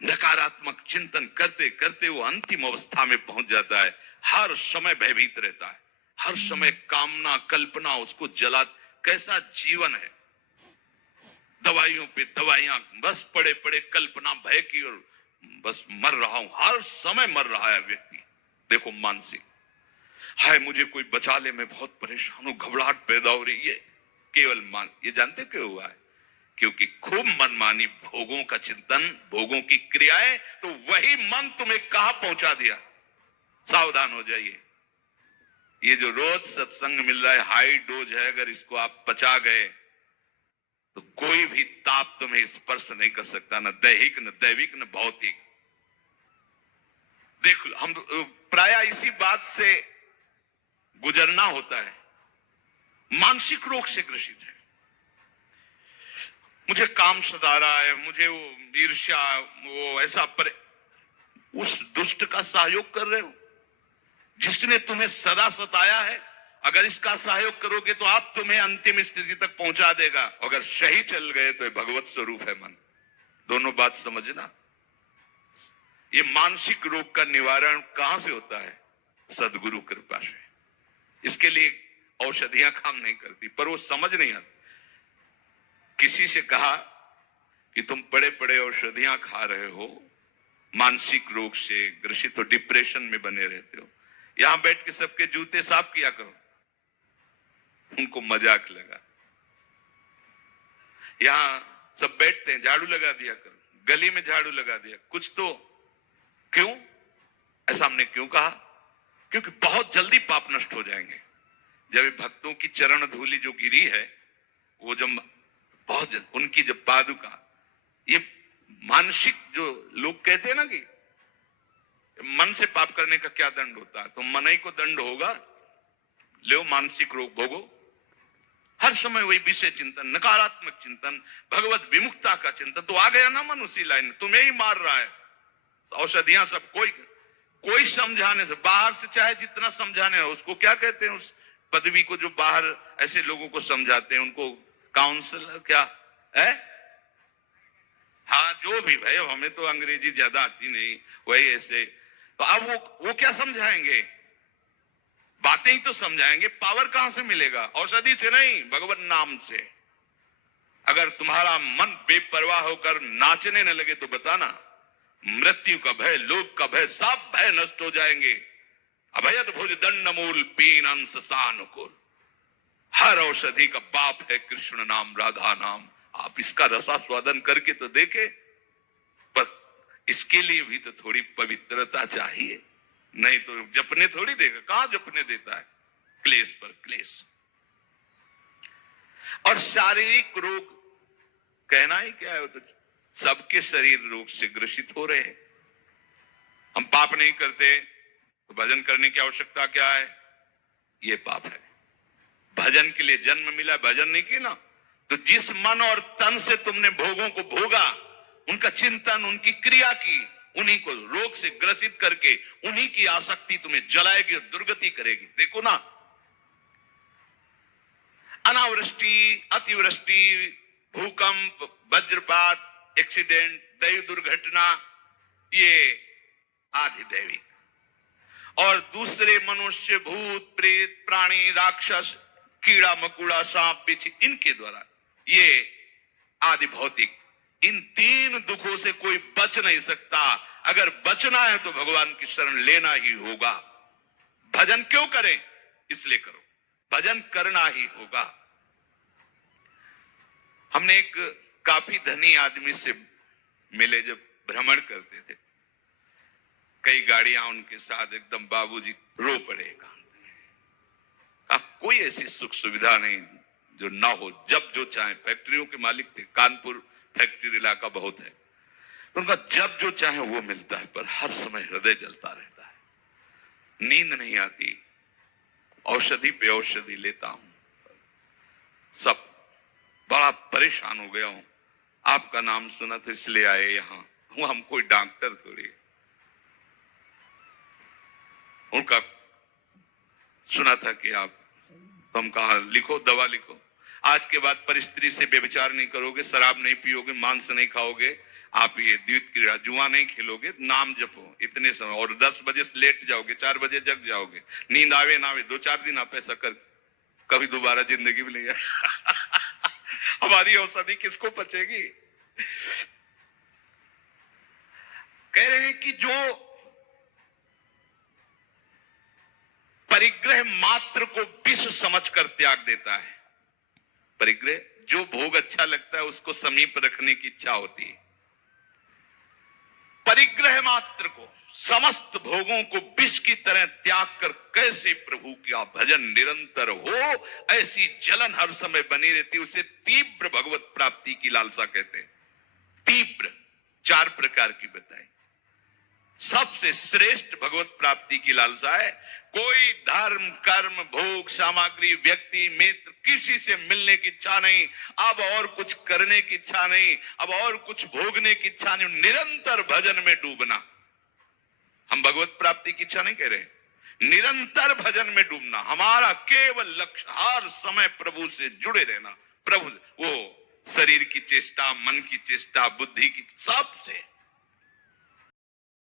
नकारात्मक चिंतन करते करते वो अंतिम अवस्था में पहुंच जाता है। हर समय भयभीत रहता है, हर समय कामना कल्पना उसको जला। कैसा जीवन है, दवाइयों पे दवाइयां, बस पड़े पड़े कल्पना भय की, और बस मर रहा हूं, हर समय मर रहा है व्यक्ति। देखो मानसिक, हाय मुझे कोई बचा ले, मैं बहुत परेशान हूं, घबराहट पैदा हो रही है। केवल मान, ये जानते क्यों हुआ है? क्योंकि खूब मनमानी भोगों का चिंतन, भोगों की क्रियाएं, तो वही मन तुम्हें कहां पहुंचा दिया। सावधान हो जाइए। ये जो रोज सत्संग मिल रहा है, हाई डोज है, अगर इसको आप पचा गए तो कोई भी ताप तुम्हें स्पर्श नहीं कर सकता, न दैहिक न दैविक न भौतिक। देख, हम प्राय इसी बात से गुजरना होता है। मानसिक रोग से ग्रसित है, मुझे काम सता रहा है, मुझे वो ईर्ष्या, वो ऐसा, पर उस दुष्ट का सहयोग कर रहे हो जिसने तुम्हें सदा सताया है। अगर इसका सहयोग करोगे तो आप तुम्हें अंतिम स्थिति तक पहुंचा देगा। अगर सही चल गए तो भगवत स्वरूप है मन। दोनों बात समझना। ये मानसिक रोग का निवारण कहां से होता है? सदगुरु कृपा से। इसके लिए औषधियां काम नहीं करती, पर वो समझ नहीं आती। किसी से कहा कि तुम बड़े बड़े औषधियां खा रहे हो, मानसिक रोग से ग्रसित हो, डिप्रेशन में बने रहते हो, यहां बैठ के सबके जूते साफ किया करो। उनको मजाक लगा। यहां सब बैठते हैं, झाड़ू लगा दिया करो, गली में झाड़ू लगा दिया कुछ तो। क्यों ऐसा हमने क्यों कहा? क्योंकि बहुत जल्दी पाप नष्ट हो जाएंगे। जब भक्तों की चरण धूलि जो गिरी है, वो जब बहुत जल्द उनकी जब पादुका, ये मानसिक जो लोग कहते हैं ना कि मन से पाप करने का क्या दंड होता है, तो मन ही को दंड होगा, ले मानसिक रोग भोगो। हर समय वही विषय चिंतन, नकारात्मक चिंतन, भगवत विमुखता का चिंतन, तो आ गया ना मन उसी लाइन, तुम्हें ही मार रहा है। औषधियां सब कोई समझाने से, बाहर से चाहे जितना समझाने हो, उसको क्या कहते हैं उस पदवी को जो बाहर ऐसे लोगों को समझाते हैं, उनको काउंसलर क्या है? हाँ जो भी भाई, हमें तो अंग्रेजी ज्यादा आती नहीं, वही ऐसे। तो अब वो क्या समझाएंगे? बातें ही तो समझाएंगे। पावर कहां से मिलेगा? औषधि से नहीं, भगवत नाम से। अगर तुम्हारा मन बेपरवाह होकर नाचने न लगे तो बताना, मृत्यु का भय, लोक का भय, सब भय नष्ट हो जाएंगे। अभयद भुज दंड मूल पीन अंश सानुकूल। हर औषधि का बाप है कृष्ण नाम, राधा नाम। आप इसका रसास्वादन करके तो देखे, पर इसके लिए भी तो थोड़ी पवित्रता चाहिए, नहीं तो जपने थोड़ी देगा। कहां जपने देता है? क्लेश पर क्लेश। और शारीरिक रोग कहना ही क्या है, तो सबके शरीर रोग से ग्रसित हो रहे हैं। हम पाप नहीं करते तो भजन करने की आवश्यकता क्या है? ये पाप है। भजन के लिए जन्म मिला, भजन नहीं किया ना, तो जिस मन और तन से तुमने भोगों को भोगा, उनका चिंतन, उनकी क्रिया की, उन्हीं को रोग से ग्रसित करके उन्हीं की आसक्ति तुम्हें जलाएगी और दुर्गति करेगी। देखो ना, अनावृष्टि, अतिवृष्टि, भूकंप, वज्रपात, एक्सीडेंट, दैव दुर्घटना, ये आधि दैविक। और दूसरे मनुष्य, भूत, प्रेत, प्राणी, राक्षस, कीड़ा मकुड़ा, सांप बिच्छू, इनके द्वारा ये आदि भौतिक। इन तीन दुखों से कोई बच नहीं सकता। अगर बचना है तो भगवान की शरण लेना ही होगा। भजन क्यों करें? इसलिए करो, भजन करना ही होगा। हमने एक काफी धनी आदमी से मिले, जब भ्रमण करते थे, कई गाड़ियां उनके साथ, एकदम बाबूजी रो पड़े। कोई ऐसी सुख सुविधा नहीं जो ना हो, जब जो चाहे। फैक्ट्रियों के मालिक थे, कानपुर फैक्ट्री इलाका बहुत है, उनका जब जो चाहे वो मिलता है, पर हर समय हृदय जलता रहता है, नींद नहीं आती, औषधि पे औषधि लेता हूं, सब बड़ा परेशान हो गया हूं। आपका नाम सुना था इसलिए आए यहां, हम कोई डॉक्टर थोड़ी। उनका सुना था कि आप, तो हम कहा लिखो, दवा लिखो, आज के बाद पर स्त्री से व्यभिचार नहीं करोगे, शराब नहीं पियोगे, मांस नहीं खाओगे, आप ये द्वैत क्रीड़ा जुआ नहीं खेलोगे, नाम जपो इतने समय, और 10 बजे से लेट जाओगे, 4 बजे जग जाओगे, नींद आवे ना आवे 2-4 दिन आप ऐसा कर, कभी दोबारा जिंदगी में नहीं हमारी औषधि किसको पचेगी। कह रहे हैं कि जो परिग्रह मात्र को विष समझकर त्याग देता है, परिग्रह जो भोग अच्छा लगता है उसको समीप रखने की इच्छा होती है, परिग्रह मात्र को, समस्त भोगों को विष की तरह त्याग कर कैसे प्रभु का भजन निरंतर हो, ऐसी जलन हर समय बनी रहती, उसे तीव्र भगवत प्राप्ति की लालसा कहते हैं। तीव्र 4 प्रकार की बताई, सबसे श्रेष्ठ भगवत प्राप्ति की लालसा है। कोई धर्म कर्म भोग सामग्री व्यक्ति मित्र किसी से मिलने की इच्छा नहीं, अब और कुछ करने की इच्छा नहीं, अब और कुछ भोगने की इच्छा नहीं, निरंतर भजन में डूबना। हम भगवत प्राप्ति की इच्छा नहीं कह रहे, निरंतर भजन में डूबना हमारा केवल लक्ष्य, हर समय प्रभु से जुड़े रहना। प्रभु वो शरीर की चेष्टा, मन की चेष्टा, बुद्धि की, सबसे